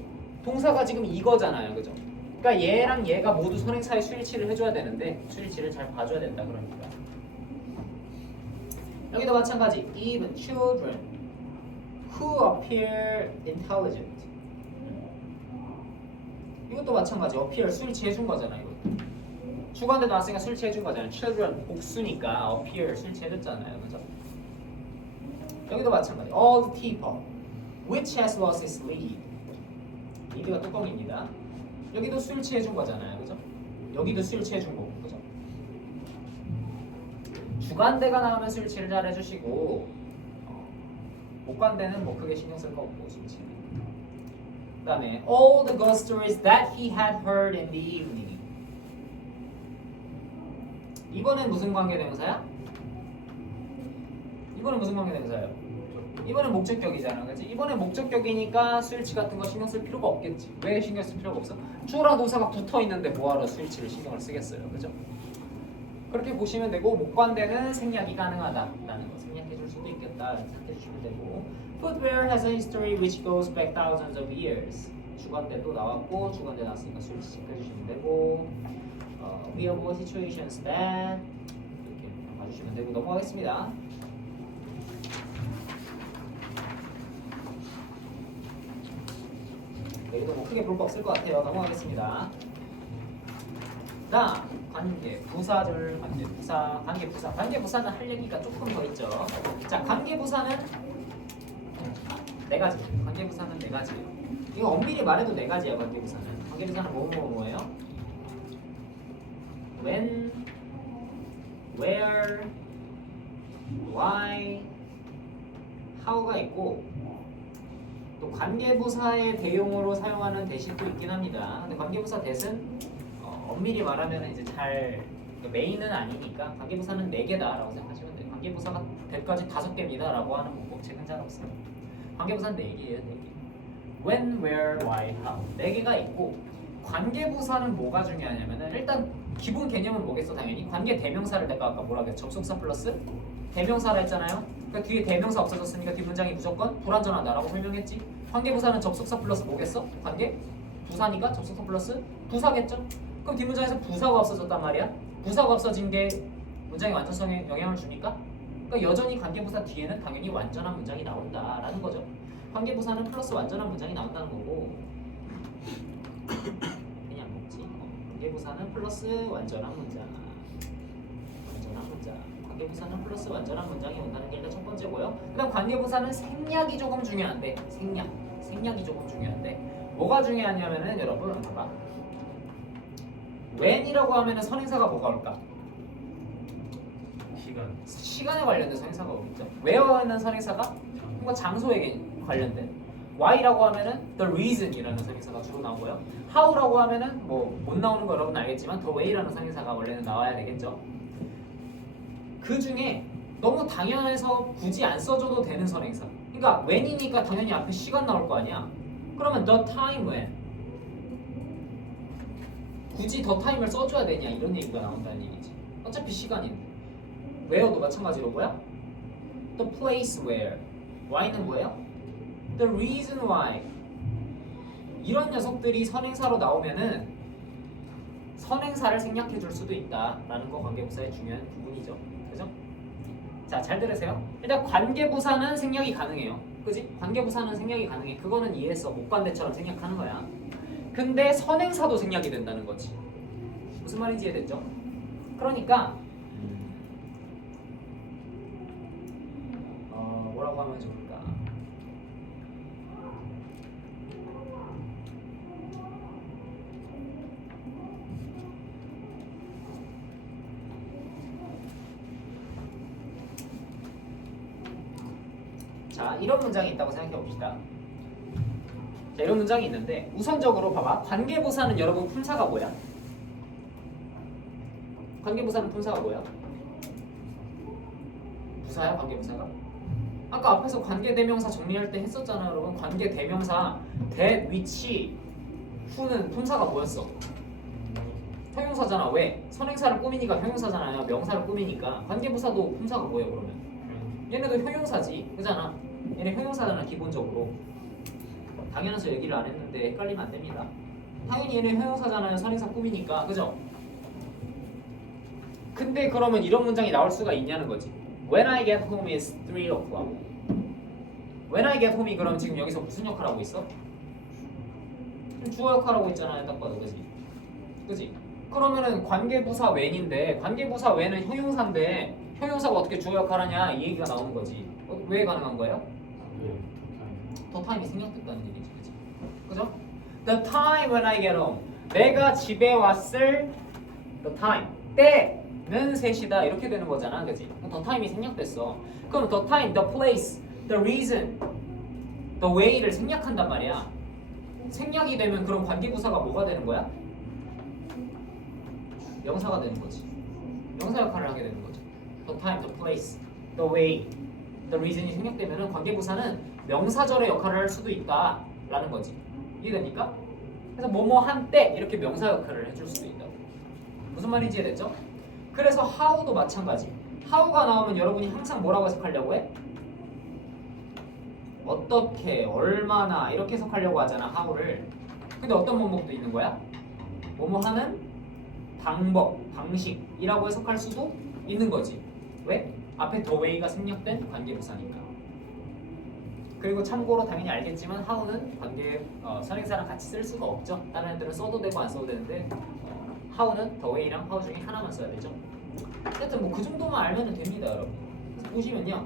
동사가 지금 이거잖아요, 그죠? 그러니까 얘랑 얘가 모두 선행사의 수일치를 해줘야 되는데 수일치를 잘 봐줘야 된다, 그러니까. 여기도 마찬가지. Even children who appear intelligent. 이것도 마찬가지. appear 수일치 해준 거잖아, 이거. 주관대 나왔으니까 수일치 해준 거잖아요. children 복수니까 appear 수일치 해줬잖아요, 그죠? 여기도 마찬가지. All the people which has lost its lead. 리드가 뚜껑입니다. 여기도 수일치 해준 거잖아요, 그죠? 여기도 수일치 해준 거고, 그죠? 주관대가 나오면 수일치를 잘 해주시고 목관대는 뭐 크게 신경 쓸 거 없고 수일치. 그다음에 all the ghost stories that he had heard in the evening. 이번엔 무슨 관계대명사야? 이번엔 무슨 관계대명사예요? 이번엔 목적격이잖아, 그렇지? 이번엔 목적격이니까 수일치 같은 거 신경 쓸 필요가 없겠지. 왜 신경 쓸 필요가 없어? 주어랑 동사가 붙어 있는데 뭐하러 수일치를 신경을 쓰겠어요, 그죠? 그렇게 보시면 되고 목관대는 생략이 가능하다라는 거 생략해줄 수도 있겠다 생각해주시면 되고 footwear has a history which goes back thousands of years. 주관대도 나왔고 주관대 나왔으니까 수일치 체크해주시면 되고 we avoid situations that 이렇게 봐주시면 되고 넘어가겠습니다. 여기도 뭐 크게 볼 거 없을 것 같아요. 넘어가겠습니다. 자, 관계부사절, 관계부사는 할 얘기가 조금 더 있죠. 자, 관계부사는 네 가지. 관계부사는 네 가지예요. 이거 엄밀히 말해도 네 가지예요. 관계부사는 뭐예요? When, where, why, how가 있고. 또 관계부사의 대용으로 사용하는 대신도 있긴 합니다. 근데 관계부사 대신 엄밀히 말하면 이제 잘 메인은 아니니까 관계부사는 4개다라고 생각하시면 돼요. 관계부사가 대까지 5개입니다라고 하는 문법책은 잘 없어요. 관계부사는 4개예요, 4개. When, where, why, how 4개가 있고 관계부사는 뭐가 중요하냐면은 일단 기본 개념은 뭐겠어 당연히 관계 대명사를 내가 아까 뭐라 그랬어 접속사 플러스 대명사라 했잖아요. 그러니까 뒤에 대명사 없어졌으니까 뒷문장이 무조건 불완전하다라고 설명했지. 관계부사는 접속사 플러스 뭐겠어? 관계? 부사니까 접속사 플러스 부사겠죠? 그럼 뒷문장에서 부사가 없어졌단 말이야. 부사가 없어진 게 문장의 완전성에 영향을 주니까 그러니까 여전히 관계부사 뒤에는 당연히 완전한 문장이 나온다라는 거죠. 관계부사는 플러스 완전한 문장이 나온다는 거고 그냥 먹지. 관계부사는 플러스 완전한 문장. 관계부사는 플러스 완전한 문장이 온다는 게 일단 첫 번째고요. 그다음 관계부사는 생략이 조금 중요한데 생략이 조금 중요한데 뭐가 중요하냐면은 여러분 봐봐. when이라고 하면은 선행사가 뭐가 올까? 시간에 관련된 선행사가 오겠죠. where는 선행사가 뭔가 장소에 관련된. why라고 하면은 the reason이라는 선행사가 주로 나오고요. how라고 하면은 뭐 못 나오는 거 여러분 알겠지만 the way라는 선행사가 원래는 나와야 되겠죠. 그 중에 너무 당연해서 굳이 안 써줘도 되는 선행사. 그러니까 when이니까 당연히 앞에 시간 나올 거 아니야. 그러면 the time when. 굳이 the time을 써줘야 되냐 이런 얘기가 나온다는 얘기지. 어차피 시간인데. where도 마찬가지로 뭐야? the place where. why는 뭐예요? the reason why. 이런 녀석들이 선행사로 나오면은 선행사를 생략해 줄 수도 있다라는 거 관계부사의 중요한 부분이죠. 그죠? 자, 잘 들으세요. 일단 관계부사는 생략이 가능해요. 그지? 관계부사는 생략이 가능해. 그거는 이해했어. 목관대처럼 생략하는 거야. 근데 선행사도 생략이 된다는 거지. 무슨 말인지 이해됐죠? 그러니까 뭐라고 하면 좋을까? 자, 이런 문장이 있다고 생각해 봅시다. 자, 이런 문장이 있는데 우선적으로 봐봐. 관계부사는 여러분 품사가 뭐야? 관계부사는 품사가 뭐야? 부사야 관계부사가? 아까 앞에서 관계대명사 정리할 때 했었잖아요 여러분. 관계대명사 that, which, who는 품사가 뭐였어? 형용사잖아. 왜? 선행사를 꾸미니까 형용사잖아요. 명사를 꾸미니까. 관계부사도 품사가 뭐예요 그러면? 얘네도 형용사지. 그잖아. 얘네 형용사잖아 기본적으로. 당연해서 얘기를 안 했는데 헷갈리면 안 됩니다. 당연히 얘네 형용사잖아요. 선행사 꾸미니까. 그죠? 근데 그러면 이런 문장이 나올 수가 있냐는 거지. When I get home is 3 o'clock. When I get home이 그럼 지금 여기서 무슨 역할 하고 있어? 주어 역할 하고 있잖아요. 딱 봐도 그지? 그지? 그러면은 관계부사 when인데 관계부사 when은 형용사인데 형용사가 어떻게 주어 역할 하냐 이 얘기가 나오는 거지. 왜 가능한 거예요? 더 타임이 생략됐다는 얘기지. 그지? 그죠? The time when I get home. 내가 집에 왔을 the time. 때는 3시다 이렇게 되는 거잖아. 그지? 더 타임이 생략됐어. 그럼 the time, the place, the reason, the way를 생략한단 말이야. 생략이 되면 그럼 관계부사가 뭐가 되는 거야? 명사가 되는 거지. 명사 역할을 하게 되는 거지. The time, the place, the way, the reason이 생략되면은 관계부사는 명사절의 역할을 할 수도 있다라는 거지. 이해됩니까? 그래서 뭐뭐 한 때 이렇게 명사 역할을 해줄 수도 있다. 무슨 말인지 이해됐죠? 그래서 how도 마찬가지. how가 나오면 여러분이 항상 뭐라고 해석하려고 해? 어떻게, 얼마나 이렇게 해석하려고 하잖아 how를. 근데 어떤 방법도 있는 거야? 뭐뭐 하는 방법, 방식이라고 해석할 수도 있는 거지. 왜? 앞에 the way가 생략된 관계부사니까. 그리고 참고로 당연히 알겠지만 how는 관계 선행사랑 같이 쓸 수가 없죠. 다른 애들은 써도 되고 안 써도 되는데 how는 the way랑 how 중에 하나만 써야 되죠. 하여튼 뭐 그 정도만 알면 됩니다, 여러분. 그래서 보시면요.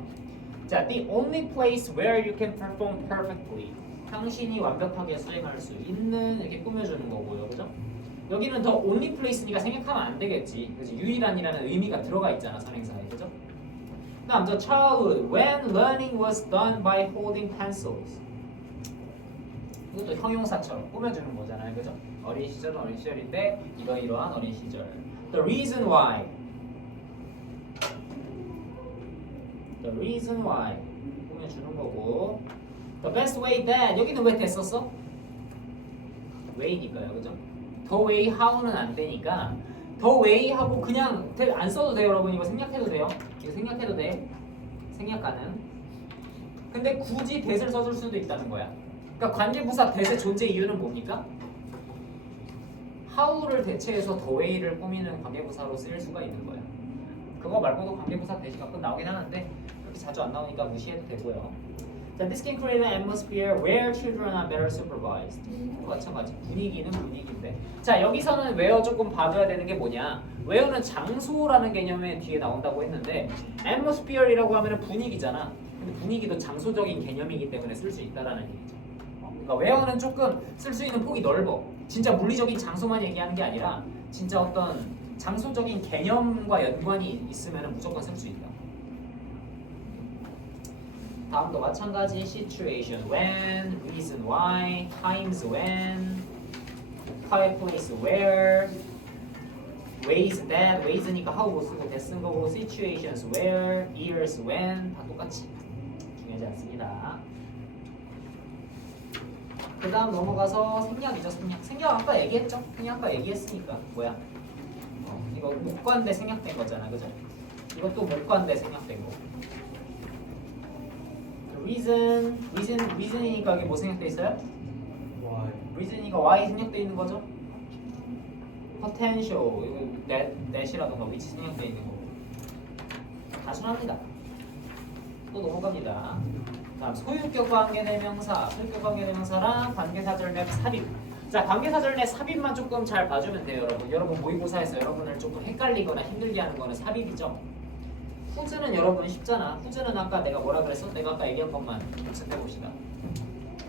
자, the only place where you can perform perfectly. 당신이 완벽하게 수행할 수 있는 이렇게 꾸며주는 거고요, 그죠? 여기는 the only place니까 생각하면 안 되겠지. 그지? 유일한이라는 의미가 들어가 있잖아, 선행사에, 그죠? 다음 the childhood when learning was done by holding pencils. 이것도 형용사처럼 꾸며주는 거잖아요, 그죠? 어린 시절은 어린 시절인데 이러이러한 어린 시절. The reason why. The reason why 꾸며주는 거고. The best way that. 여기는 왜 됐었어? way니까요, 그죠? The way how는 안 되니까 the way 하고 그냥 안 써도 돼요, 여러분. 이거 생략해도 돼요. 이거 생략해도 돼. 생략 가능. 근데 굳이 that을 써줄 수도 있다는 거야. 그러니까 관계부사 that의 존재 이유는 뭡니까? how를 대체해서 the way를 꾸미는 관계부사로 쓰일 수가 있는 거야. 그거 말고도 관계부사 that이 가끔 나오긴 하는데 그렇게 자주 안 나오니까 무시해도 되고요. 자, this can create an atmosphere where children are better supervised. 마찬가지. 분위기는 분위기인데. 자, 여기서는 where 조금 봐줘야 되는 게 뭐냐? where는 장소라는 개념에 뒤에 나온다고 했는데 atmosphere이라고 하면은 분위기잖아. 근데 분위기도 장소적인 개념이기 때문에 쓸 수 있다라는 얘기죠. 그러니까 where는 조금 쓸 수 있는 폭이 넓어. 진짜 물리적인 장소만 얘기하는 게 아니라 진짜 어떤 장소적인 개념과 연관이 있으면 무조건 쓸 수 있다. 다음도 마찬가지. situation when, reason why, times when, time, place where, ways that, ways니까 how로 쓰고 that 쓴 거고, situations where, years when 다 똑같이 중요하지 않습니다. 그 다음 넘어가서 생략이죠. 생략 아까 얘기했죠? 생략 아까 얘기했으니까 뭐야? 이거 목관대 생략된 거잖아, 그죠? 이것도 목관대 생략된 거. reason이니까 여기 뭐 생략돼 있어요? reason이니까 why 생략돼 있는 거죠? potential, 이거 that이라던가 which 생략돼 있는 거고. 단순합니다. 또 넘어갑니다. 다음 소유격 관계대명사, 소유격 관계대명사랑 관계사절 내 삽입. 자, 관계사절 내 삽입만 조금 잘 봐주면 돼요, 여러분. 여러분 모의고사에서 여러분을 조금 헷갈리거나 힘들게 하는 거는 삽입이죠. 후즈는 여러분 쉽잖아. 후즈는 아까 내가 뭐라 그랬어? 내가 아까 얘기한 것만 연습해봅시다.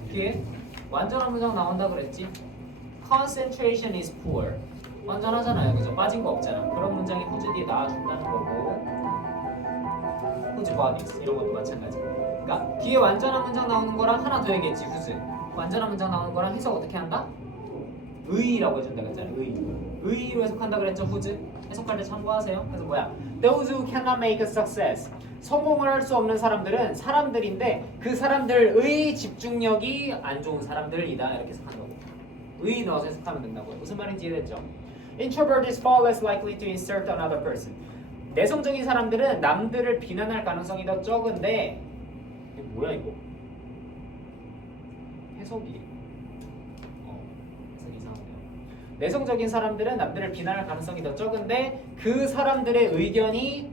뒤에 완전한 문장 나온다 그랬지? Concentration is poor. 완전하잖아요, 그죠? 빠진 거 없잖아. 그런 문장이 후즈 뒤에 나와준다는 거고. 후즈 bodies 이런 것도 마찬가지. 그러니까 뒤에 완전한 문장 나오는 거랑 하나 더 얘기했지, whose. 완전한 문장 나오는 거랑 해석 어떻게 한다? 의라고 해준다 그랬잖아요. 의로 해석한다 그랬죠, whose. 해석할 때 참고하세요. 그래서 뭐야? Those who cannot make a success. 성공을 할 수 없는 사람들은 사람들인데 그 사람들의 집중력이 안 좋은 사람들이다 이렇게 해석하는 거고. 의 넣어서 해석하면 된다고요. 무슨 말인지 이해됐죠? Introvert is far less likely to insult another person. 내성적인 사람들은 남들을 비난할 가능성이 더 적은데 이게 뭐야 이거? 해석이 해석이 이상하네요. 내성적인 사람들은 남들을 비난할 가능성이 더 적은데 그 사람들의 의견이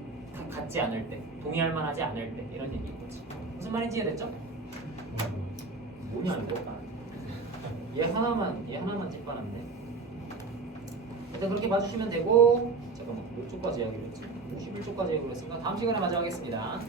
같지 않을 때, 동의할 만하지 않을 때 이런 얘기인 거지. 무슨 말인지 이해됐죠? 뭐냐 이거? 얘 하나만 찝어놨네. 일단 그렇게 봐주시면 되고, 잠깐만 몇 초까지 하기로 했지? 51초까지 하기로 했으니까 다음 시간에 마저 하겠습니다.